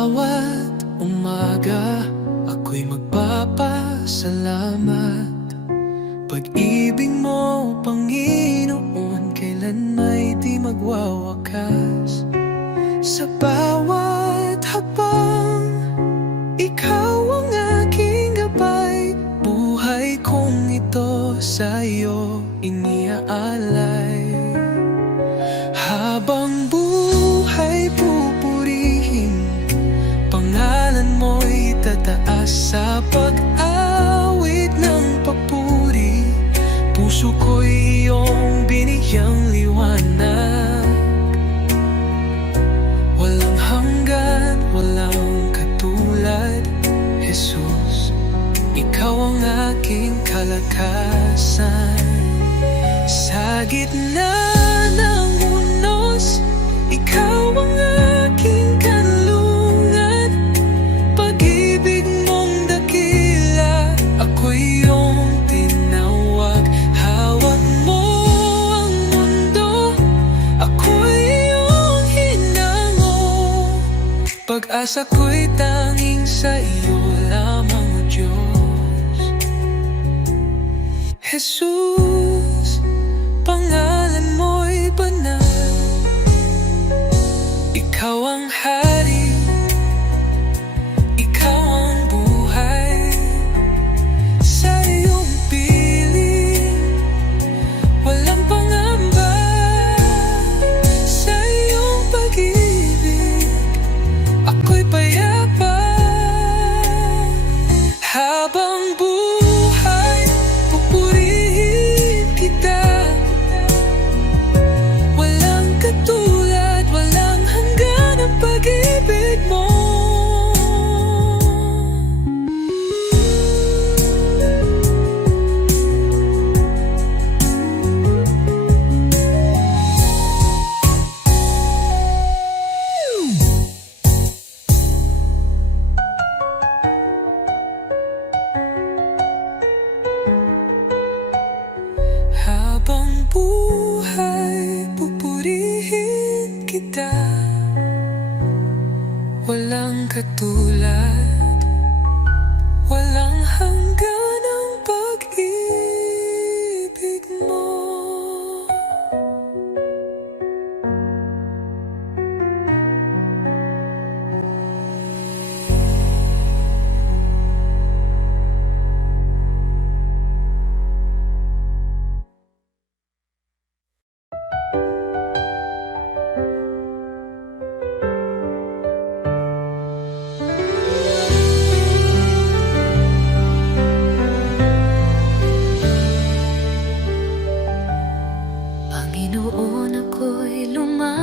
bawat umaga, ako'y magpapasalamat. Pag-ibig mo, Panginoon, kailan may di magwawakas. Sa bawat hakbang, ikaw ang aking gabay. Buhay kong ito sa iyo iniaalay. Habang buhay pupurihin, pangalan mo'y tataas. Sa pag-awit ng papuri, puso ko'y iyong binigyang liwanag. Walang hanggan, walang katulad, Jesus. Ikaw ang aking kalakasan. Sa gitna ng unos, ikaw ang aking kanlungan. Pag-ibig mong dakila, ako'y iyong tinawag. Hawak mo ang mundo, ako'y iyong hinango. Pag-asa ko'y tanging sa iyo lamang, O Diyos. Jesus, pangalan mo'y banal. Ikaw ang hari, ikaw ang buhay. Sa iyong piling, walang pangamba. Sa iyong pag-ibig, ako'y payapa. Habang buhay, pupurihin kita. Walang katulad, walang hanggan ang pag-ibig mo. Habang buhay, pupurihin kita. Walang katulad, walang hanggan ang pag-ibig mo. Panginoon, ako'y lumalapit.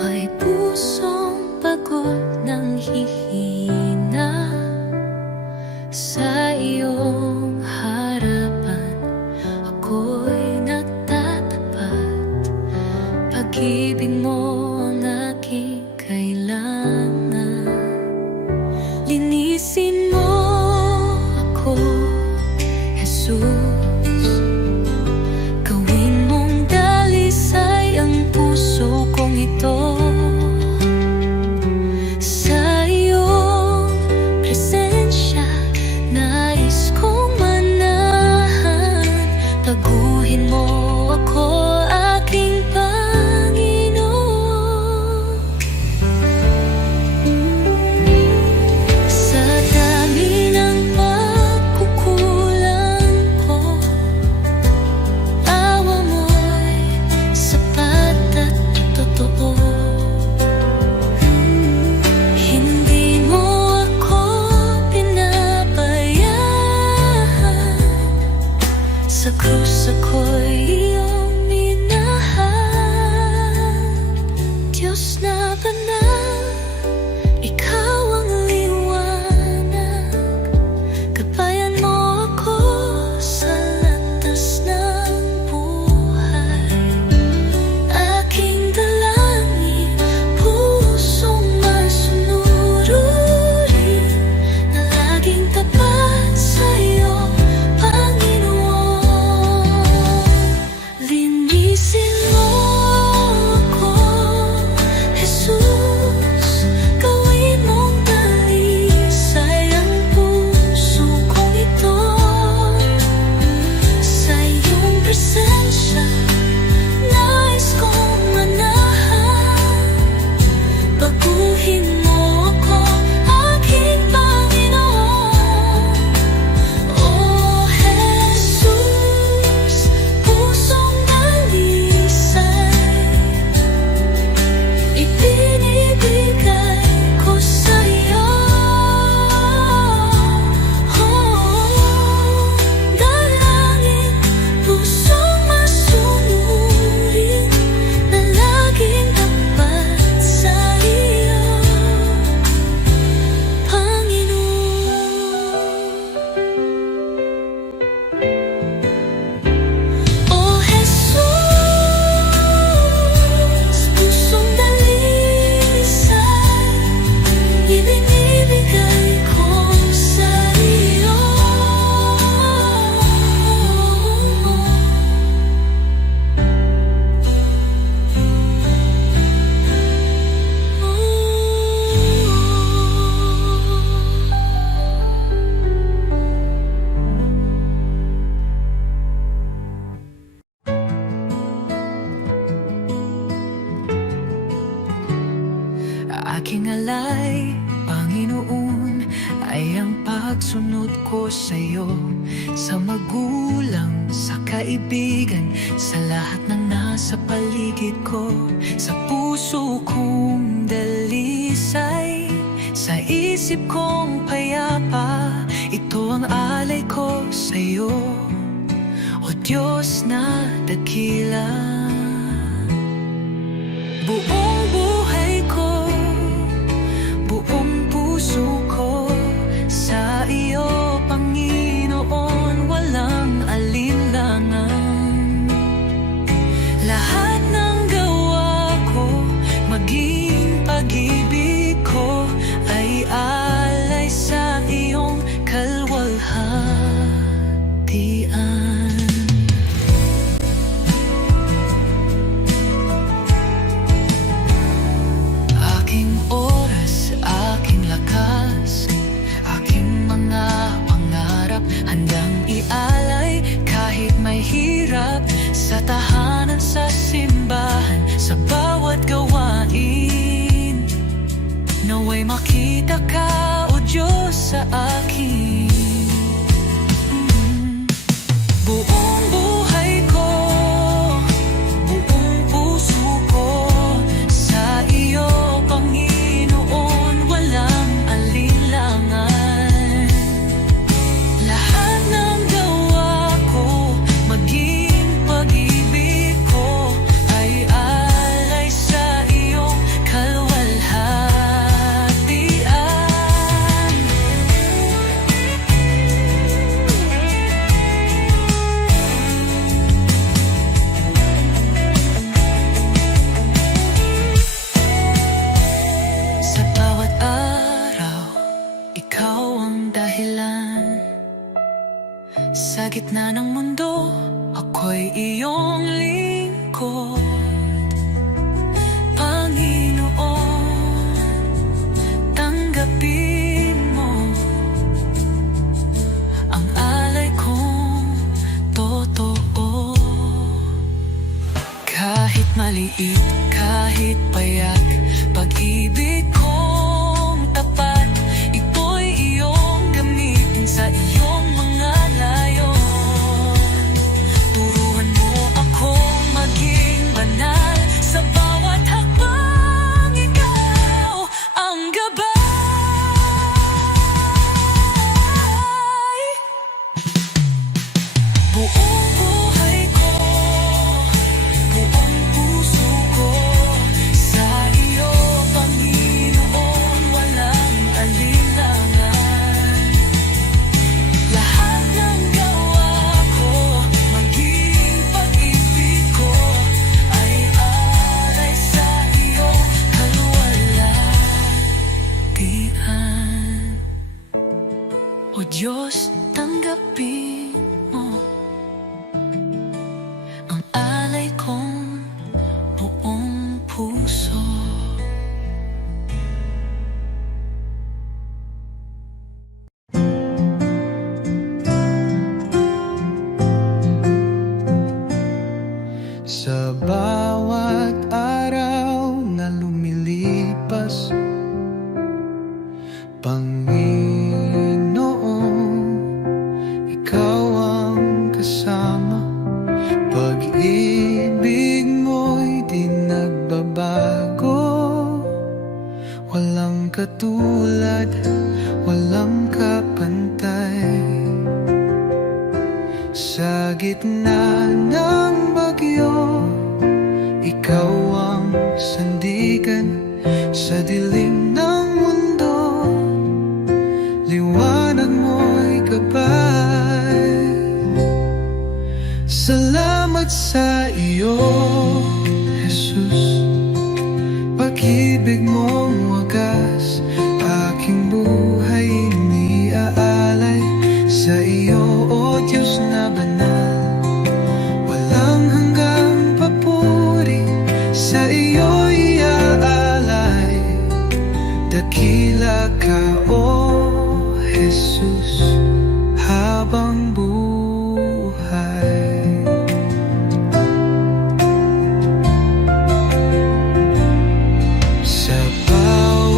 May pusong pagod ng hihina. Sa iyong harapan, ako'y nagtatapat. Pag-ibig mo ang aking kailangan. Linisin mo ako, Jesus. Gawin mong dalisay ang puso kong ito. Sa iyong presensya, nais kong manahan. Taguhin mo ako, aking Panginoon. Sa dami ng pagkukulang ko, awa mo'y sapat at totoo. Hindi mo ako pinabayaan. Sa krus ako'y iyong minahal. Diyos na banal, ikaw ang liwanag. Gabayan mo ako sa landas ng buhay. Aking dalangin, pusong masunurin, na laging tapat sa iyo, Panginoon. Linisin mo ako, Aking alay, Panginoon, ay ang pagsunod ko sa'yo. Sa magulang, sa kaibigan, sa lahat ng nasa paligid ko. Sa puso kong dalisay, sa isip kong payapa, ito ang alay ko sa'yo, O Diyos na dakila. Buong buhay ko, buong puso ko, sa iyo, Panginoon, walang alinlangan. Lahat ng gawa ko, maging pag-ibig ko, ay alay sa iyong kalwalhatian. Aking oras, aking lakas, aking mga pangarap, handang ialay kahit may hirap. Sa tahanan, sa simbahan, sa bawat gawain, naway makita ka, O Diyos, sa akin. Buong buhay ko, buong puso ko, sa iyo, Panginoon, walang alinlangan. Lahat ng gawa ko, maging pag-ibig ko, ay alay sa iyong kalwalhatian. Sa bawat araw, ikaw ang dahilan. Sa gitna ng mundo, ako'y iyong lingkod. Panginoon, tanggapin mo ang alay kong totoo. Kahit maliit, kahit payat, pag-ibig kong tapat, ito'y iyong gamitin sa iyong mga layon. Turuan mo akong maging banal, sa bawat hakbang ikaw ang gabay. Buong buhay ko, buong puso ko, sa iyo, Panginoon, walang alinlangan. Lahat ng gawa ko, maging pag-ibig ko, ay alay sa iyo, kalwalhatian. O Diyos, tanggapin mo ang alay kong buong puso. Sa bawat araw na lumilipas, Panginoon, ikaw ang kasama. Pag-ibig mo'y di nagbabago, walang katulad, walang kapantay. Sa gitna ng bagyo, ikaw ang sandigan. Sa dilim ng mundo, liwanag mo'y gabay. Salamat sa iyo, Jesus, pag-ibig mong wagas. Aking buhay iniaalay sa iyo, O Diyos na banal. Walang hanggang papuri, sa iyo iaalay. Dakila ka, O Jesus, habang buhay. Sa bawat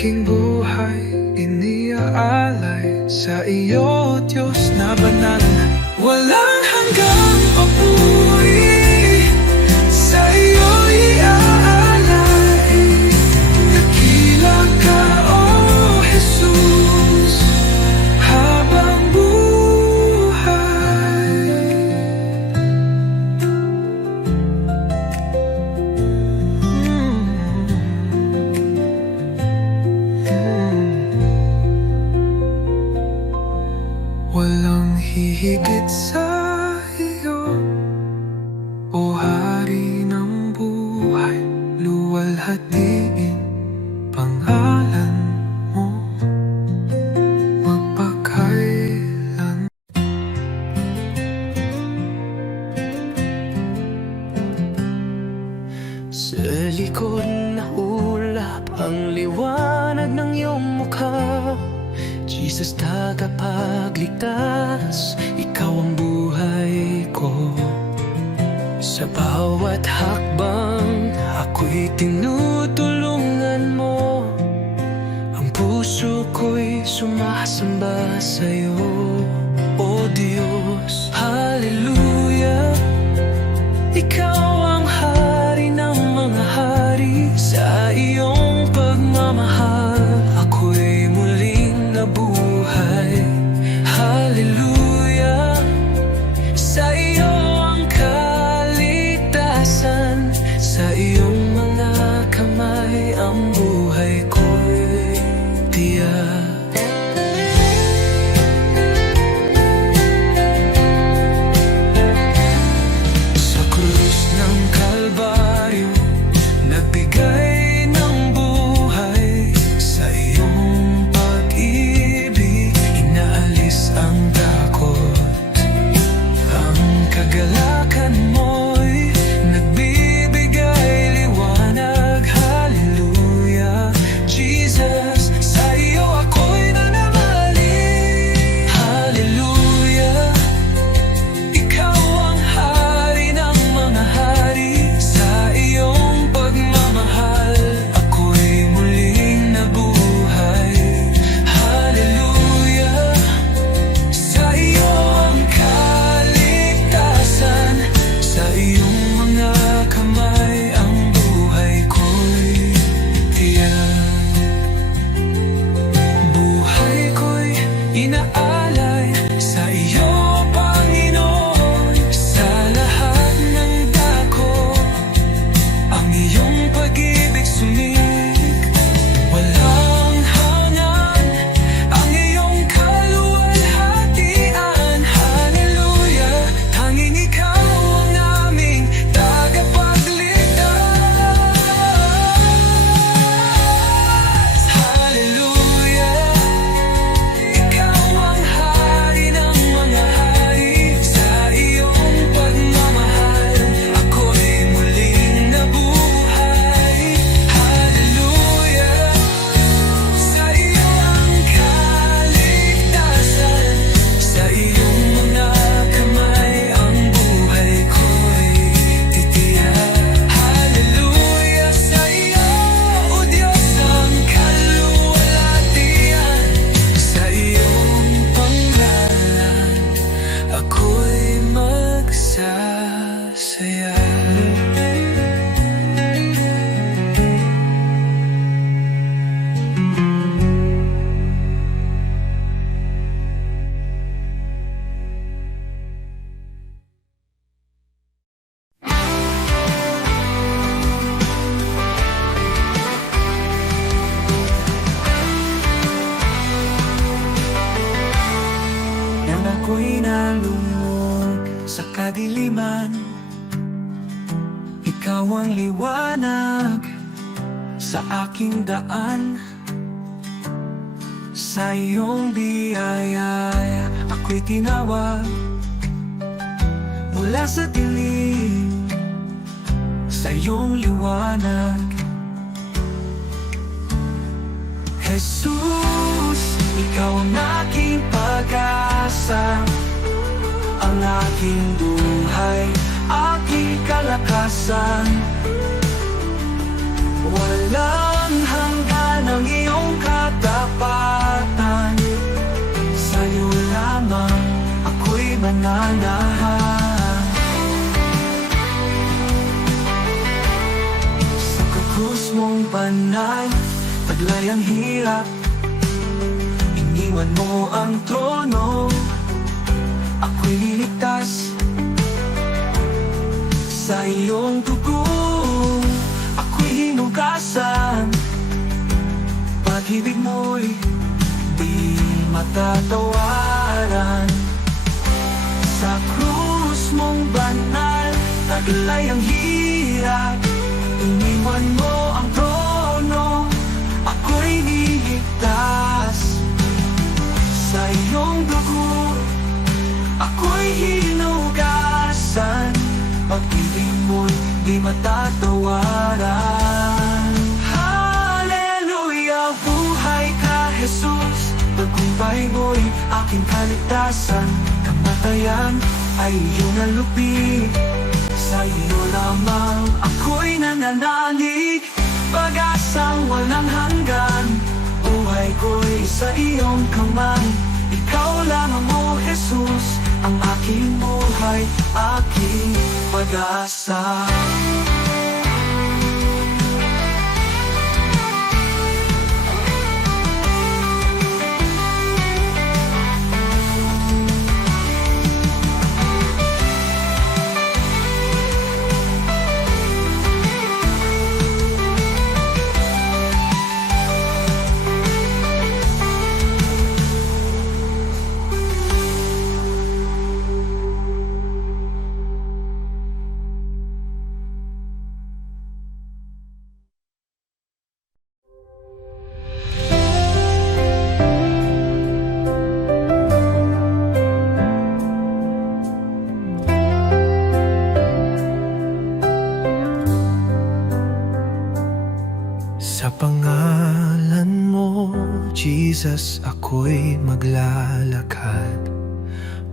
aking buhay iniaalay sa iyo, Diyos na banal. Walang hanggang papuri, sa iyo iaalay. Dakila ka, O Jesus, habang buhay. Walang hihigit sa iyo, O Hari ng buhay. Luwalhatiin pangalan mo magpakailan. Sa likod na ulap ang liwanag ng iyong mukha, Jesus, tagapagligtas, ikaw ang buhay ko. Sa bawat hakbang, ako'y tinutulungan mo. Ang puso ko'y sumasamba sa'yo, O Diyos. Hallelujah, ikaw ang hari ng mga hari. Sa iyong pagmamahal, ako'y muling nabuhay. Hallelujah, sa iyo ang kaligtasan. Sa iyong mga kamay ang buhay ko'y tiyak. Sa krus ng Kalbaryo, nagbigay ng buhay. Sa iyong pag-ibig, inaalis ang takot. Ang kagalakan mo'y nagbibigay liwanag. Hallelujah, Jesus, sa iyo ako'y nananalig. Hallelujah, ikaw ang hari ng mga hari. Sa iyong pagmamahal, ako'y muling nabuhay. Hallelujah, sa iyo ang kaligtasan. Sa iyong mga kamay ang buhay ko'y tiyak. Buhay ko'y inaalay sa iyo, Panginoon. Sa lahat ng dako, ang iyong pag-ibig sumig. Walang hangan ang iyong kaluwalhatian. Hallelujah, tanging ikaw ang aming tagapagligtas. Hallelujah, ikaw ang hari ng mga hari. Sa iyong pagmamahal, ako'y muling nabuhay. Hallelujah, sa iyo ang kaligtasan. Sa iyong mga kamay ang buhay ko'y titiyak. Hallelujah, sa iyo, O Diyos, ang kaluwalhatian. Sa iyong panggalan, ako'y magsasaya. Nang ako'y nalunod sa kadiliman, ikaw ang liwanag sa aking daan. Sa iyong biyaya, ako'y tinawag mula sa dilim, sa iyong liwanag. Jesus, ikaw ang aking pag-asa, ang aking buhay, aking kalakasan. Walang hanggan ang iyong banal, taglay ang hirap. Iniwan mo ang trono, ako'y liligtas. Sa iyong dugo, ako'y hinugasan. Pag-ibig mo'y di matatawaran. Sa krus mong banal, taglay ang hirap. Iniwan mo ang trono, ako'y niligtas. Sa iyong dugo, ako'y hinugasan. Pag-ibig mo'y di matatawaran. Hallelujah, buhay ka, Jesus. Tagumpay mo'y aking kaligtasan. Kamatayan ay iyong nalupi. Sa iyo lamang ako'y nananalig. Pag-asang walang hanggan, buhay ko'y sa iyong kamay. Ikaw lamang, O Jesus, ang aking buhay, aking pag-asa. Sa pangalan mo, Jesus, ako'y maglalakad.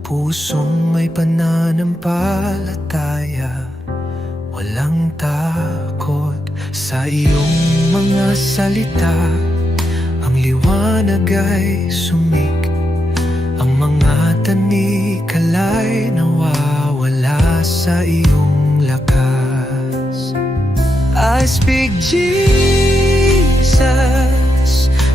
Pusong may pananampalataya, walang takot sa iyong mga salita. Ang liwanag ay sumik, ang mga tanikala'y nawawala sa iyong lakas. I speak Jesus,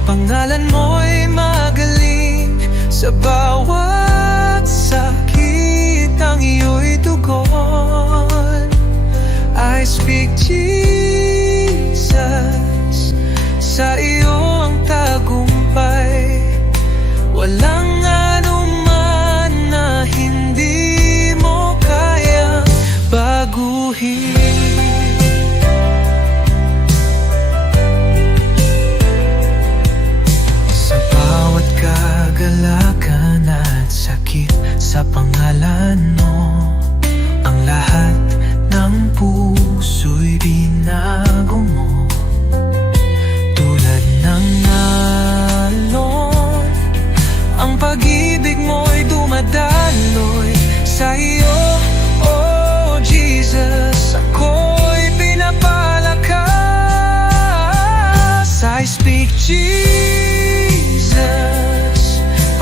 pangalan mo'y magaling. Sa bawat sakit ang iyo'y tugon. I speak Jesus, sa iyo ang tagumpay. Walang anuman na hindi mo kayang baguhin. Kagalakan at sakit sa pangalan mo, ang lahat ng puso'y binago mo. Tulad ng alon, ang pag-ibig mo'y dumadaloy. Sa iyo, oh Jesus, ako'y pinapalakas. I speak Jesus,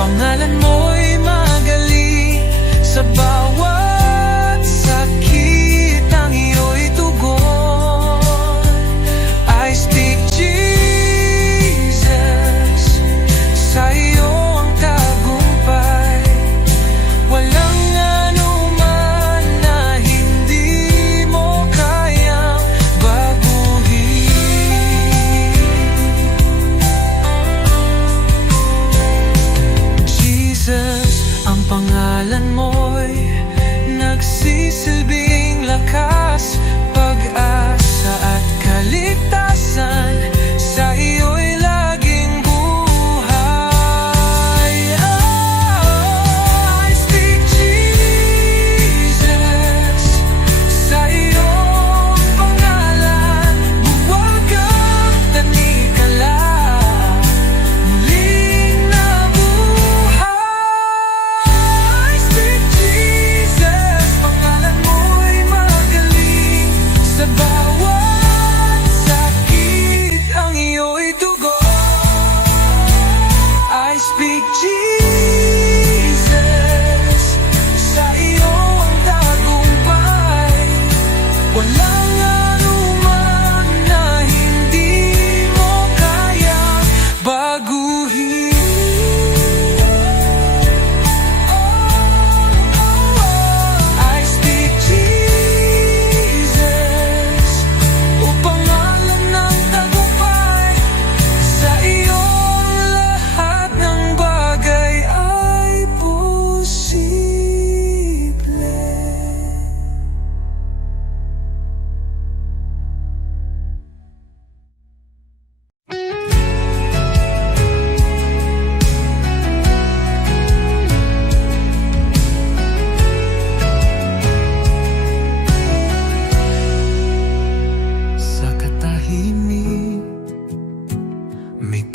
pangalan mo'y magaling. Sa bawat sakit ang iyo'y tugon. I speak Jesus, sa iyo ang tagumpay. Walang anuman na hindi mo kayang baguhin. Jesus, ang pangalan mo'y nagsisilbing lakas, pag-asa at kaligtasan. Sa iyo'y laging buhay. I speak Jesus, sa iyong pangalan buwag ang tanikala. Muling nabuhay. I speak Jesus, pangalan mo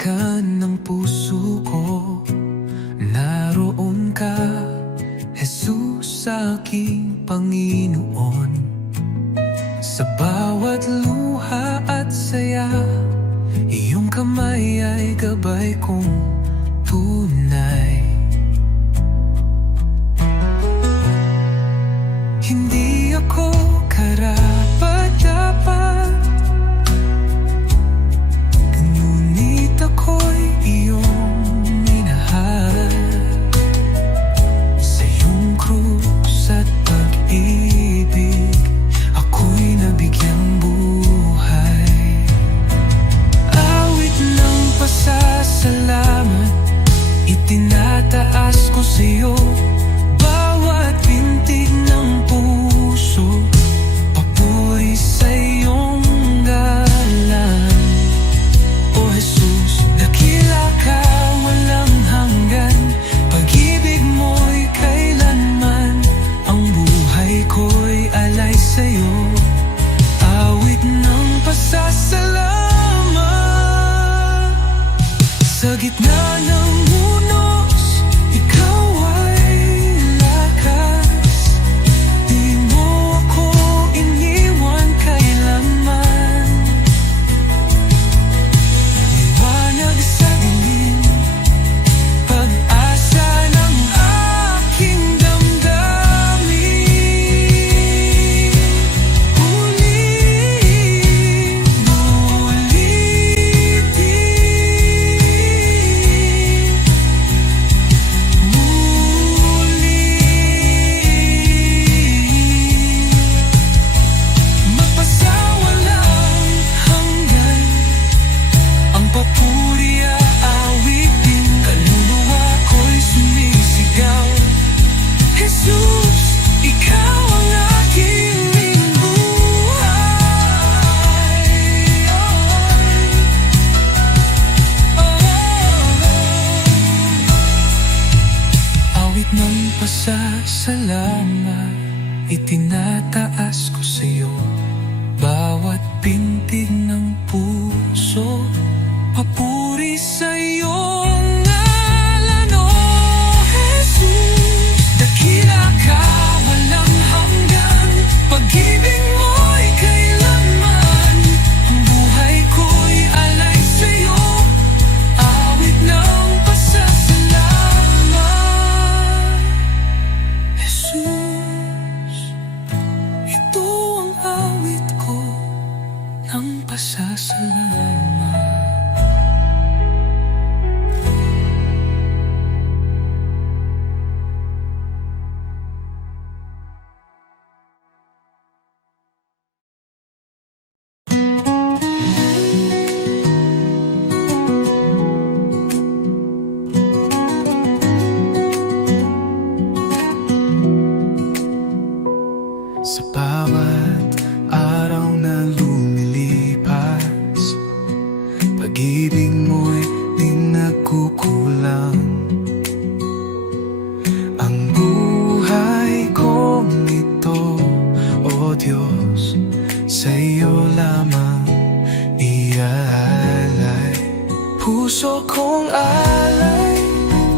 hinagan ng puso ko. Naroon ka, Jesus, aking Panginoon. Sa bawat luha at saya, iyong kamay ay gabay kong tunay. Hindi ako karapat-dapat, ngunit ako'y iyong minahal. Sa iyong krus at pag-ibig, ako'y nabigyang buhay. Awit ng pasasalamat, itinataas ko sa iyo. Bawat pintig ng puso, papuri sa iyong galang. O Jesus, dakila ka, walang hanggan. Pag-ibig mo'y kailanman, ang buhay ko'y alay sa iyo. Awit ng pasasalamat. Sa gitna ng unos, ikaw ay lakas. Di mo ako iniwan kailanman. Liwanag sa dilim, pag-asa ng aking damdamin. Ulit-ulitin, magpasawalang hanggan. Ang papuri aawitin, kaluluwa ko'y sumisigaw. Jesus, ikaw ang aking buhay. Awit ng pasasalamat, itinataas ko sa iyo. Bawat pintig ng puso, papuri sa iyong ngalan. O Jesus, dakila ka, walang hanggan. Pag-ibig mo'y kailanman, ang buhay ko'y alay sa iyo. Awit ng pasasalamat. Jesus, ito ang awit ko ng pasasalamat. Sa bawat araw na lumilipas, pag-ibig mo'y di nagkukulang. Ang buhay kong ito, O Diyos, sa iyo lamang iaalay. Puso kong alay,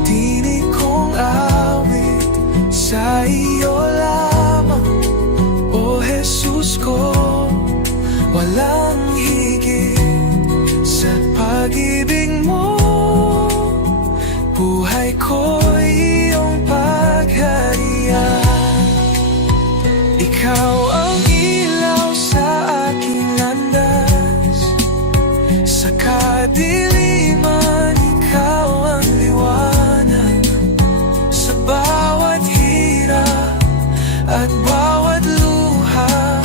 tinig kong awit, sa iyo lamang, O Jesus ko. Walang higit sa pag-ibig mo, buhay ko'y iyong pagharian. Ikaw ang ilaw sa aking landas, sa kadiliman ikaw ang liwanag. Sa bawat hirap at bawat luha,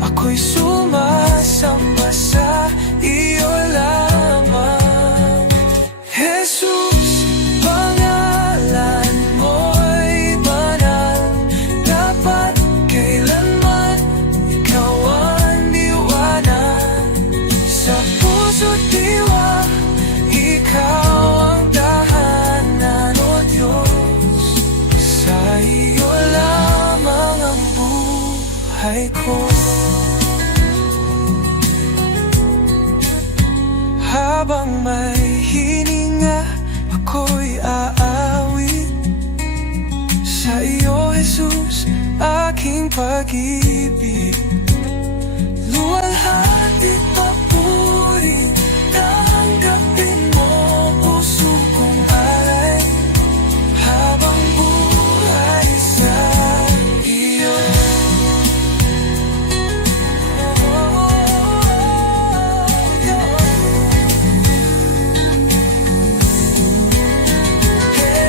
ako'y sumasamba sa iyo lamang. Jesus, pangalan mo'y banal, dapat kailanman ikaw ang liwanag. Sa puso't diwa, ikaw ang tahanan, O Diyos. Sa iyo lamang ang buhay ko. Habang may pag-ibig. Luwalhati papurin, tanggapin mo puso kong ay habang buhay sa iyo.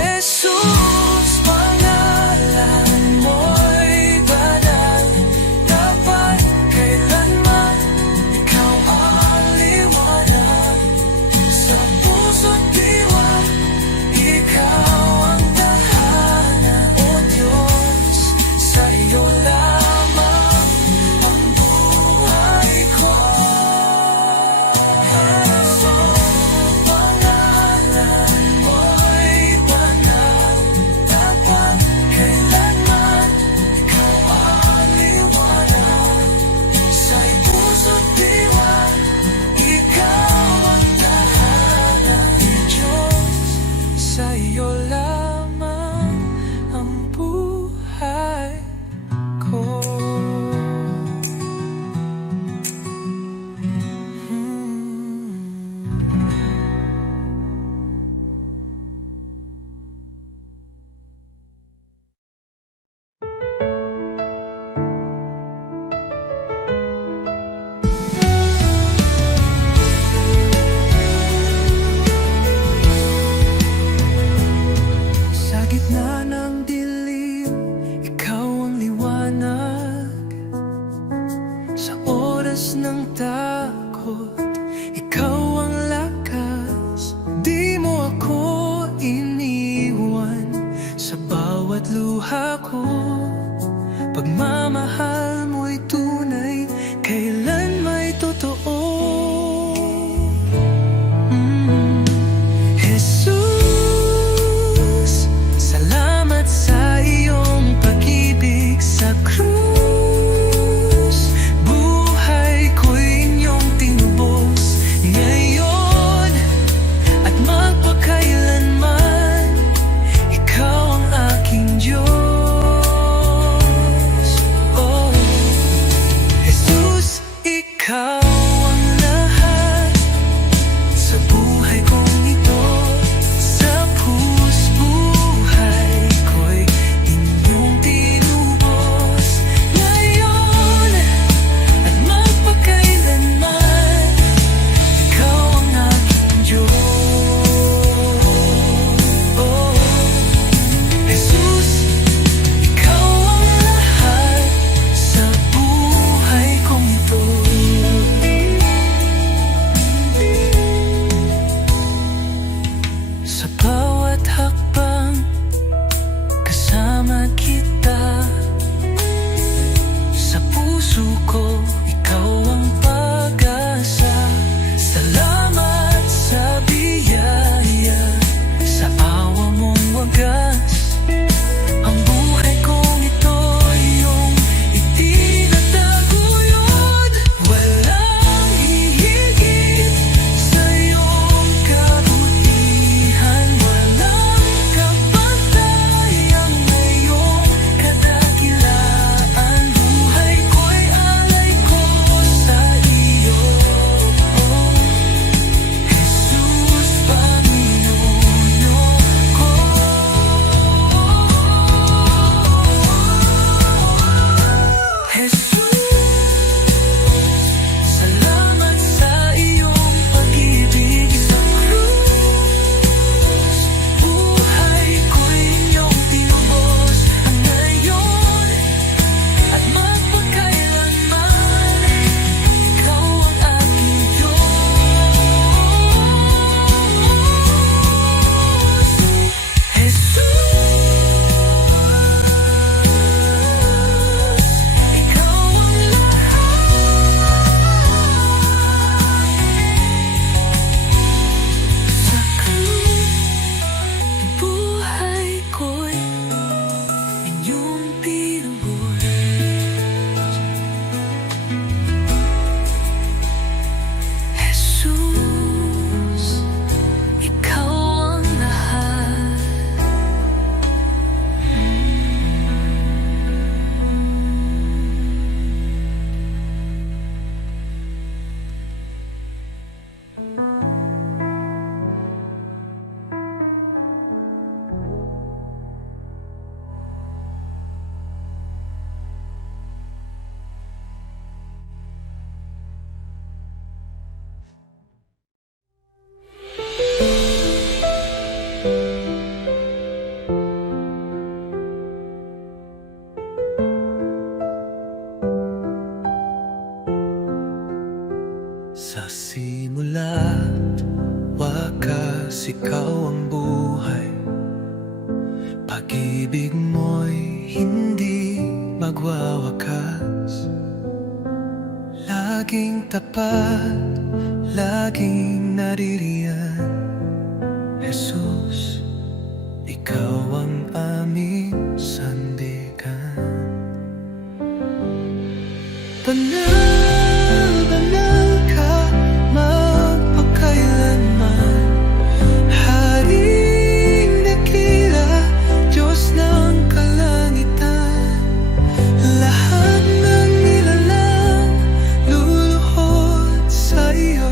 Jesus, pangalan mo'y banal, dapat kailanman ikaw ang liwanag sa puso't diwa. Ikaw ang tahanan, O Diyos, sa iyo lamang ang buhay ko. Jesus, pangalan mo'y banal, dapat kailanman ikaw ang liwanag sa puso't diwa. Ikaw ang tahanan, Diyos, sa iyo lamang ang buhay ko. Sa gitna ng dilim, ikaw ang liwanag. Sa oras ng takot, ikaw ang lakas. Di mo ako iniwan sa bawat luha ko. Pagmamahal mo'y tunay, kailan may totoo. Jesus, salamat sa iyong pag-ibig sa krus. Buhay ko'y inyong tinubos ngayon at magpakailanman. Ikaw ang aking Diyos. Oh, Jesus, ikaw ang lahat sa buhay kong ito. Sa buhay ko'y inyong tinubos ngayon at magpakailanman. Ikaw ang aking Diyos. Oh, Jesus, ikaw ang lahat sa buhay kong ito. Sa bawat hakbang, kasama kita. Sa puso ko, ikaw ang pag-asa. Salamat sa biyaya, sa awa mong wagas. Ang buhay kong ito, iyong itinataguyod. Walang hihigit sa iyong kabutihan, walang wakas, ikaw ang buhay. Pag-ibig mo'y hindi magwawakas. Laging tapat, laging naririyan. Jesus, ikaw ang aming sandigan. Banal, banal ka, magpakailanman. Haring dakila, Diyos ng kalangitan. Lahat ng nilalang luluhod sa iyo.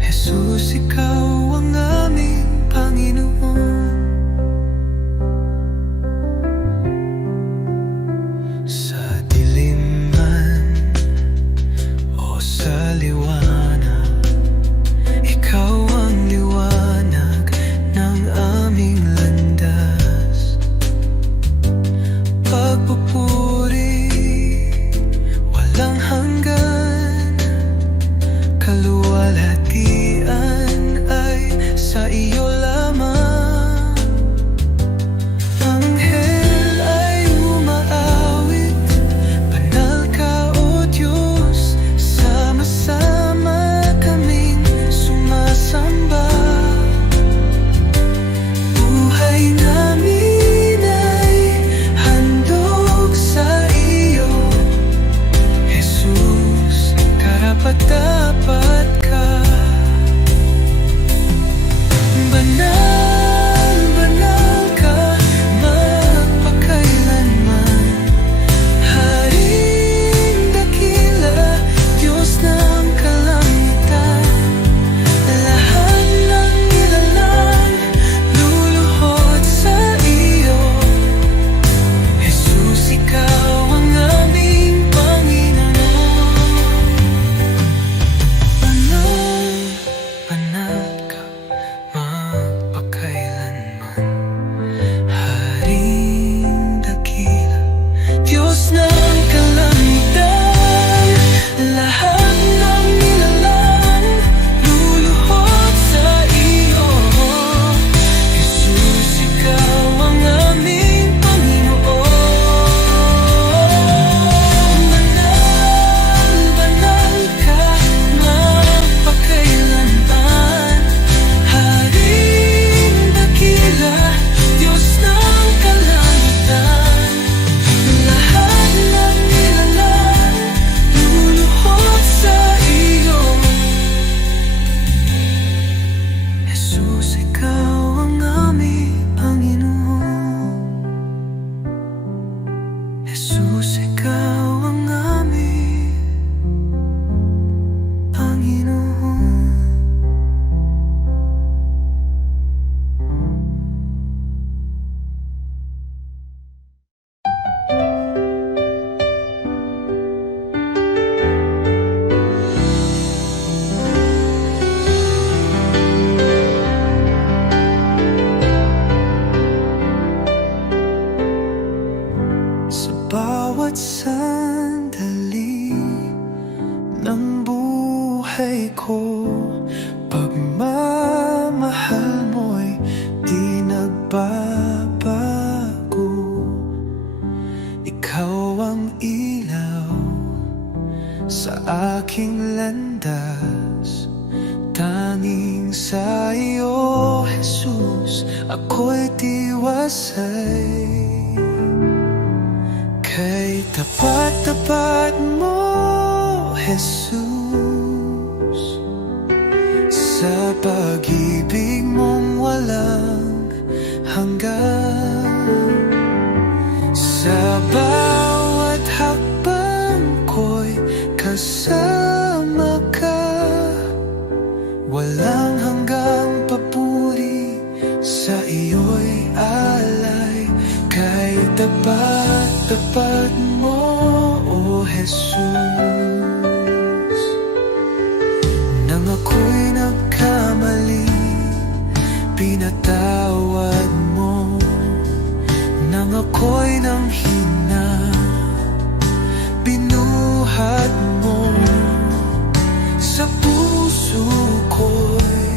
Jesus, ikaw ang aming Panginoon. Sa dilim man o sa liwanag, ikaw ang liwanag ng aming landas. Pagpupuri, walang hanggan, kaluwalhatian ay sa iyo lamang. Anghel ay umaawit, banal ka o Diyos, sama-sama kaming sumasamba. Buhay namin ay handog sa iyo, Jesus, karapat-dapat ka. Banal, banal ka, magpakailanman. Haring dakila, Diyos ng kalangitan. Lahat ng nilalang luluhod sa iyo. Jesus, ikaw ang aming Panginoon. Banal, banal ka, magpakailanman. Haring dakila, Diyos ng kalangitan. Lahat ng nilalang luluhod sa iyo. Jesus, ikaw ang aming Panginoon. Banal, banal ka, magpakailanman. Haring dakila, Diyos ng kalangitan. Lahat ng nilalang luluhod sa iyo. Jesus, ikaw ang aming Panginoon. Jesus, ikaw ang aming Panginoon. Sa bawat sandali ng buhay ko, pagmamahal mo'y di nagbabago. Ikaw ang ilaw sa aking landas. Tanging sa iyo, Jesus, ako'y tiwasay. Kay tapat-tapat mo, Jesus, sa pag-ibig mong walang hanggan. Sa bawat hakbang ko'y kasama ka. Walang hanggang papuri, sa iyo'y alay. Kay tapat-tapat mo, O Jesus. Nang ako'y nagkamali, pinatawad mo. Nang ako'y nanghina, binuhat mo. Sa puso ko'y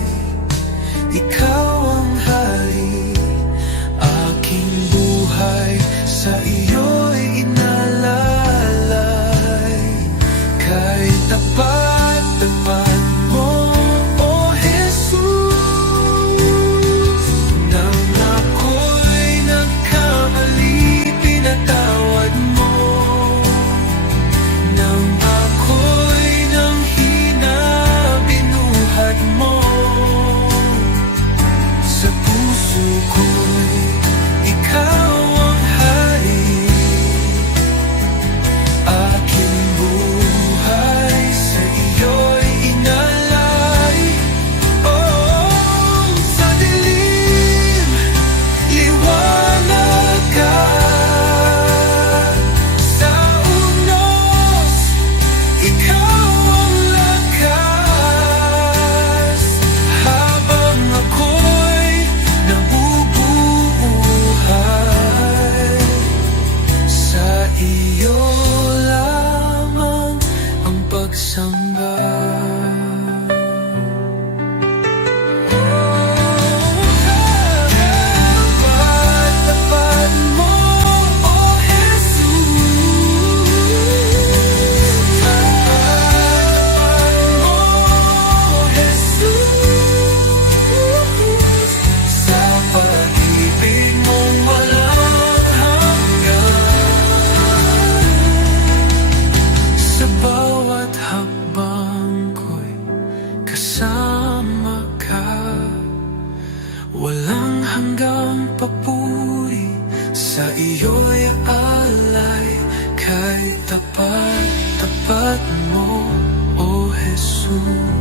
hanggang papuri, sa iyo'y alay, kay tapat, tapat mo, O Jesus.